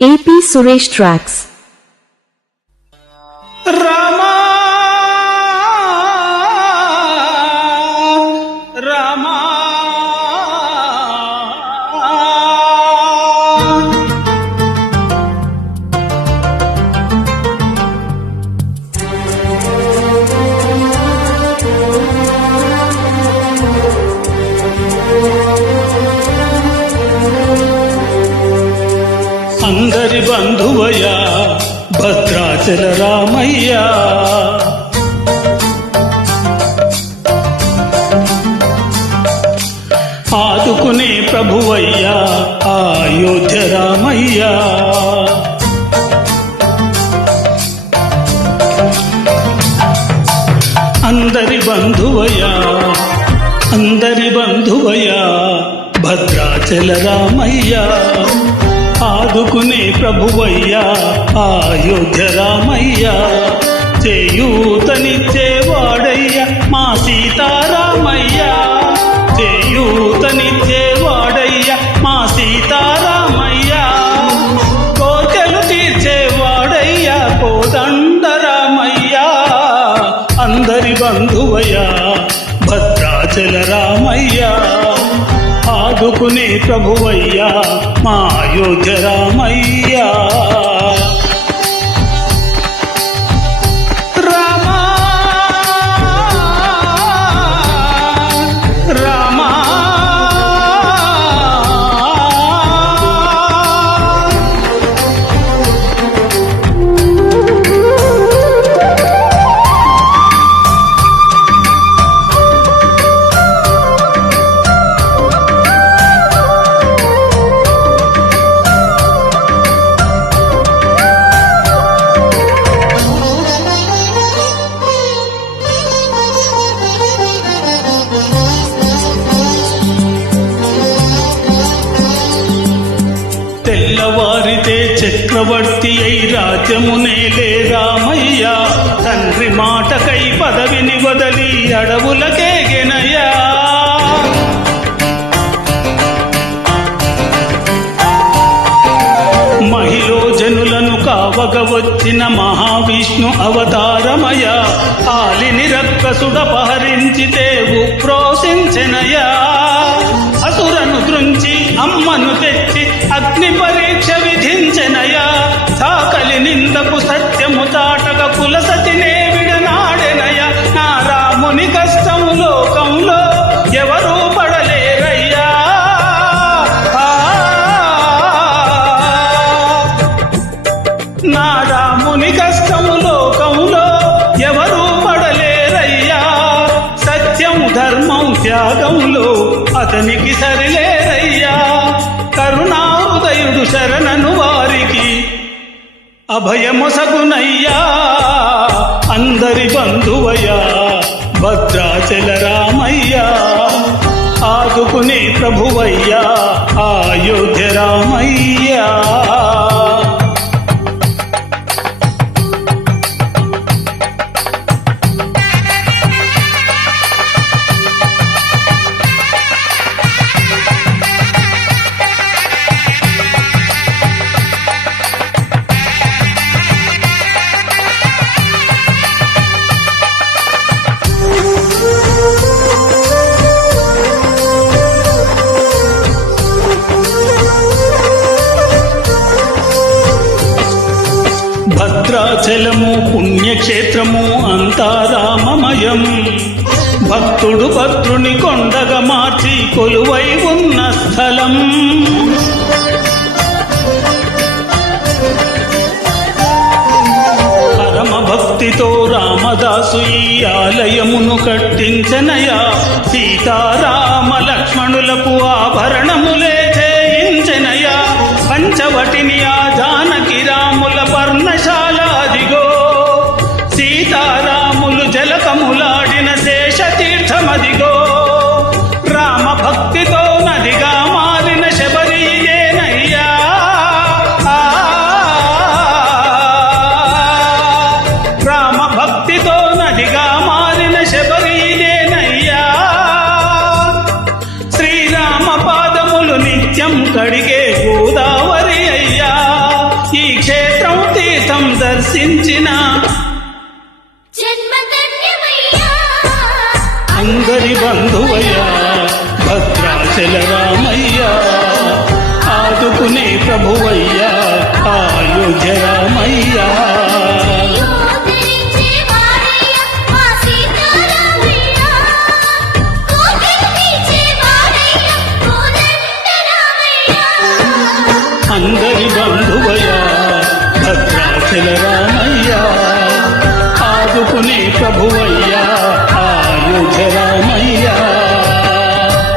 AP Suresh Tracks. Rama Rama అందరి బంధువయ్యా భద్రాచల రామయ్య, ఆదుకునే ప్రభువయ్యా అయోధ్య రామయ్య. అందరి బంధువయ్యా భద్రాచల రామయ్య, ఆదుకునే ప్రభువయ్యా అయోధ్య రామయ్య. చేయూతనిచ్చేవాడయ్య మా సీతారామయ్య, చేయూతనిచ్చేవాడయ్య మా సీతారామయ్య. కోర్కెలు తీర్చేవాడయ్య కోదండరామయ్య. అందరి బంధువయ్యా భద్రాచల రామయ్య, ఆదుకునే ప్రభువయ్యా మా అయోధ్య రామయ్య. రామా రామా తెల్లవారితే చక్రవర్తి అయి రాజ్యమునేలే రామయ్య. తండ్రి మాటకై పదవిని వదలి అడవులకేగెనయ్యా. మహిళో జనులను కావగ వచ్చిన మహావిష్ణు అవతారమయ. ఆలిని రక్కసుడపహరించితే ఉక్రోశించెనయా. అసురను దృంచి అమ్మను తెచ్చి అగ్ని పరీక్ష విధించెనయా. సాకలి నిందకు సత్యము చాటక కులసతినే విడనాడెనయ. నా రాముని కష్టము లోకంలో ఎవరూ పడలేరయ్యా. నా రాముని కష్టము లోకంలో ఎవరూ పడలేరయ్యా. సత్యం ధర్మం త్యాగంలో అతనికి సరిలేరయ్యా. కరుణాహృదయుడు శరణను వారికి అభయమొసగునయ్యా. అందరి బంధువయ్యా భద్రాచల రామయ్య, ఆదుకునే ప్రభువయ్యా అయోధ్య రామయ్య. భద్రాచలము పుణ్యక్షేత్రము అంతా రామమయం. భక్తుడు భద్రుని కొండగా మార్చి కొలువై ఉన్న స్థలం. పరమ భక్తితో రామదాసు ఈ ఆలయమును కట్టించనయా. సీతారామ లక్ష్మణులకు ఆభరణములే చేయించనయా. పంచవటిని ఆ జానకి రాముల పర్ణశాల అదిగో. సీతారాములు జలకములాడిన శేషతీర్థమదిగో. రామ భక్తితో నదిగా మారిన శబరియేనయ్యా. రామ భక్తితో నదిగా మారిన శబరియేనయ్యా. శ్రీరామ పాదములు వికసించిన జన్మధన్యమయ్యా అందరి బంధువయ్యా భద్రాచల రామయ్య ఆదుకునే ప్రభువయ్యా అయోధ్య రామయ్య యోధరించే వారయ్యా మా సీతారామయ్యా కోకిలించే వారయ్యా కోదండరామయ్యా అందరి బంధువయ్యా భద్రాచల రామయ్య ఆదుకునే ప్రభువయ్యా అయోధ్య రామయ్య